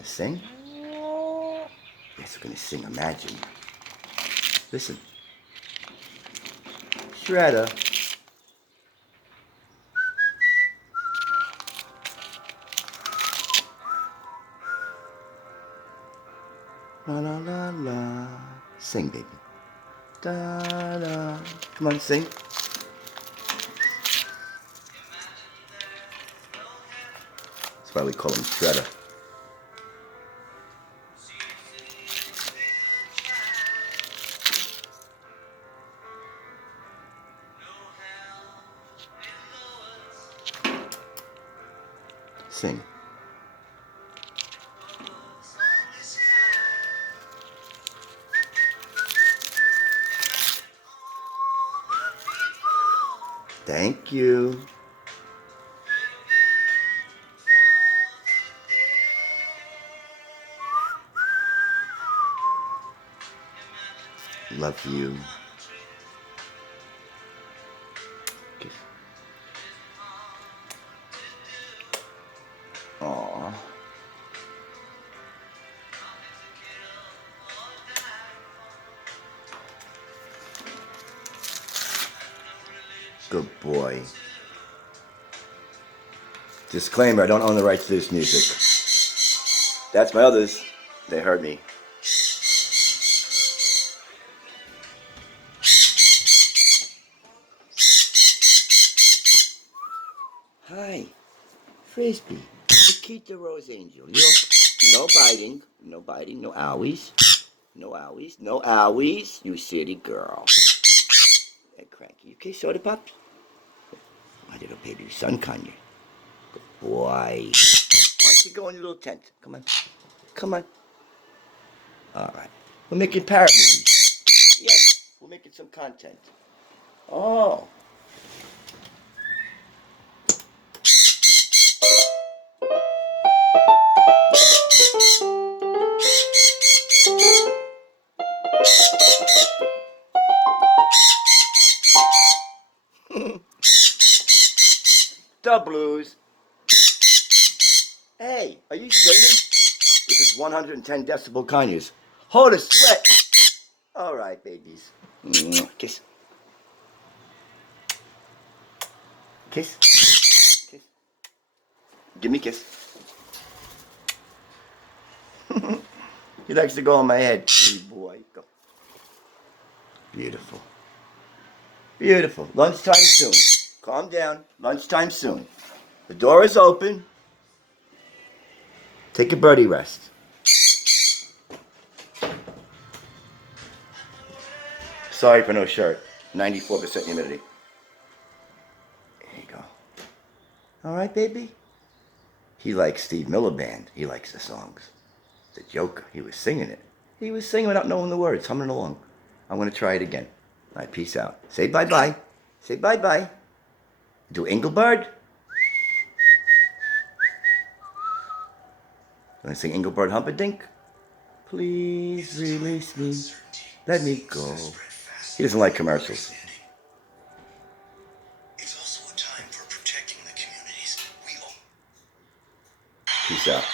gonna sing? Yes, we're gonna sing Imagine. Listen. Shredder. La la la la. Sing, baby. Da da. Come on, sing. That's why we call him Shredder. Sing. Thank you. Love you. Kiss. Aww. Good boy. Disclaimer, I don't own the rights to this music. That's my others. They heard me. Hi. Frisbee. Chiquita Rose Angel. No biting. No biting. No owies. No owies. No owies. You city girl. Hey, cranky. Okay, soda pops? My little baby son, Kanye. Good boy. Why don't you go in your little tent? Come on. Come on. All right. We're making parrot movies. Yes, we're making some content. Oh. The blues. Hey, are you singing? This is 110 decibel Kanye's. Hold a sweat. All right, babies. Kiss. Kiss. Kiss. Give me a kiss. He likes to go on my head. Pretty boy. Go. Beautiful. Beautiful. Lunchtime soon. Calm down. Lunchtime soon. The door is open. Take a birdie rest. Sorry for no shirt. 94% humidity. There you go. All right, baby? He likes Steve Miller Band. He likes the songs. The Joker. He was singing it. He was singing without knowing the words, humming along. I'm going to try it again. All right, peace out. Say bye-bye. Say bye-bye. Do Engelbert. Want to sing Engelbert Humperdinck? Please release me. Let me go. He doesn't like commercials. It's also a time for protecting the communities we own. Peace out.